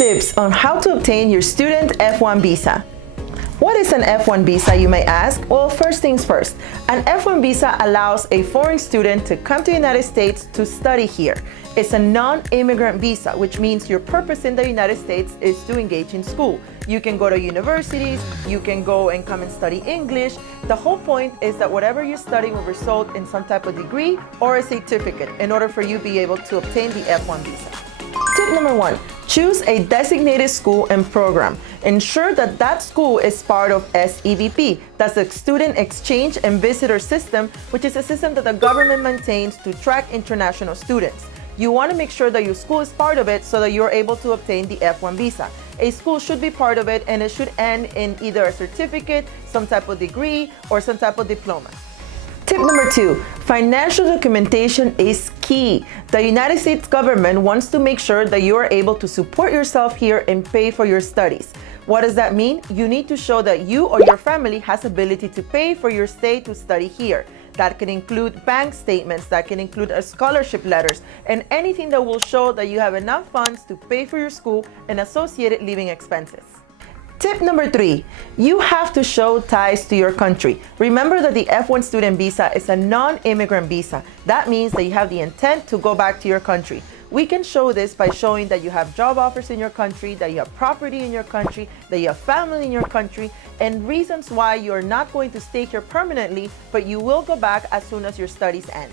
tips on how to obtain your student F1 visa. What is an F1 visa, you may ask? Well, first things first. An F1 visa allows a foreign student to come to the United States to study here. It's a non-immigrant visa, which means your purpose in the United States is to engage in school. You can go to universities, you can go and come and study English. The whole point is that whatever you're studying will result in some type of degree or a certificate in order for you to be able to obtain the F1 visa. Tip number 1, choose a designated school and program. Ensure that that school is part of SEVP. That's the Student Exchange and Visitor System, which is a system that the government maintains to track international students. You want to make sure that your school is part of it so that you're able to obtain the F1 visa. A school should be part of it, and it should end in either a certificate, some type of degree, or some type of diploma. Tip number 2, financial documentation is key. The United States government wants to make sure that you are able to support yourself here and pay for your studies. What does that mean? You need to show that you or your family has ability to pay for your stay to study here. That can include bank statements, that can include scholarship letters, and anything that will show that you have enough funds to pay for your school and associated living expenses. Tip number 3, you have to show ties to your country. Remember that the F1 student visa is a non-immigrant visa. That means that you have the intent to go back to your country. We can show this by showing that you have job offers in your country, that you have property in your country, that you have family in your country, and reasons why you're not going to stay here permanently, but you will go back as soon as your studies end.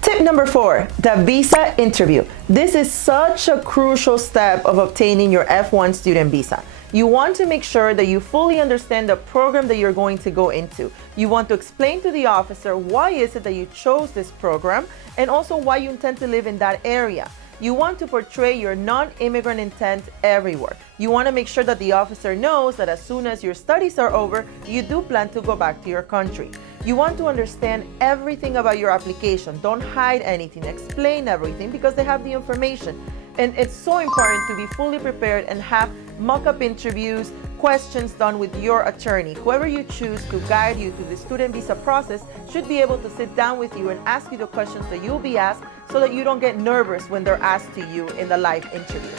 Tip number 4, the visa interview. This is such a crucial step of obtaining your F1 student visa. You want to make sure that you fully understand the program that you're going to go into. You want to explain to the officer why is it that you chose this program and also why you intend to live in that area. You want to portray your non-immigrant intent everywhere. You want to make sure that the officer knows that as soon as your studies are over, you do plan to go back to your country. You want to understand everything about your application. Don't hide anything, explain everything because they have the information. And it's so important to be fully prepared and have mock-up interviews, questions done with your attorney. Whoever you choose to guide you through the student visa process should be able to sit down with you and ask you the questions that you'll be asked so that you don't get nervous when they're asked to you in the live interview.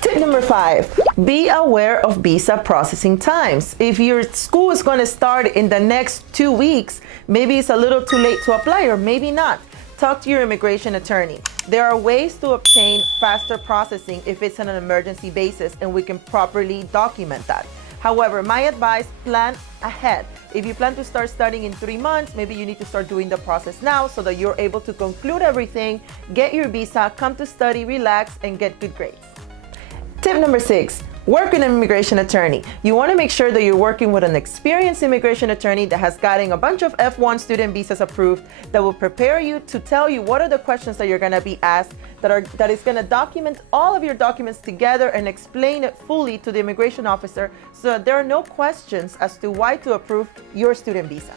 Tip number 5, be aware of visa processing times. If your school is going to start in the next 2 weeks, maybe it's a little too late to apply or maybe not. Talk to your immigration attorney. There are ways to obtain faster processing if it's on an emergency basis and we can properly document that. However, my advice, plan ahead. If you plan to start studying in 3 months, maybe you need to start doing the process now so that you're able to conclude everything, get your visa, come to study, relax, and get good grades. Tip number 6, work with an immigration attorney. You want to make sure that you're working with an experienced immigration attorney that has gotten a bunch of F1 student visas approved, that will prepare you to tell you what are the questions that you're going to be asked, that is going to document all of your documents together and explain it fully to the immigration officer so that there are no questions as to why to approve your student visa.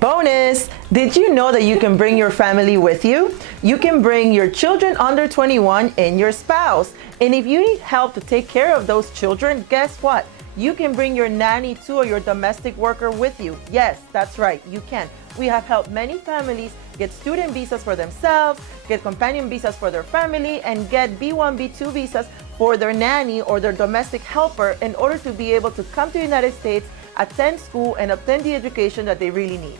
Bonus! Did you know that you can bring your family with you? You can bring your children under 21 and your spouse. And if you need help to take care of those children, guess what? You can bring your nanny too or your domestic worker with you. Yes, that's right, you can. We have helped many families get student visas for themselves, get companion visas for their family, and get B1, B2 visas for their nanny or their domestic helper in order to be able to come to the United States, attend school, and obtain the education that they really need.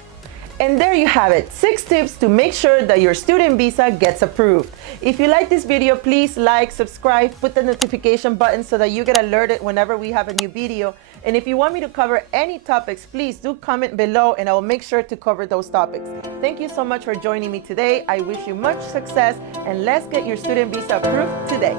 And there you have it, 6 tips to make sure that your student visa gets approved. If you like this video, please like, subscribe, put the notification button so that you get alerted whenever we have a new video. And if you want me to cover any topics, please do comment below and I will make sure to cover those topics. Thank you so much for joining me today. I wish you much success and let's get your student visa approved today.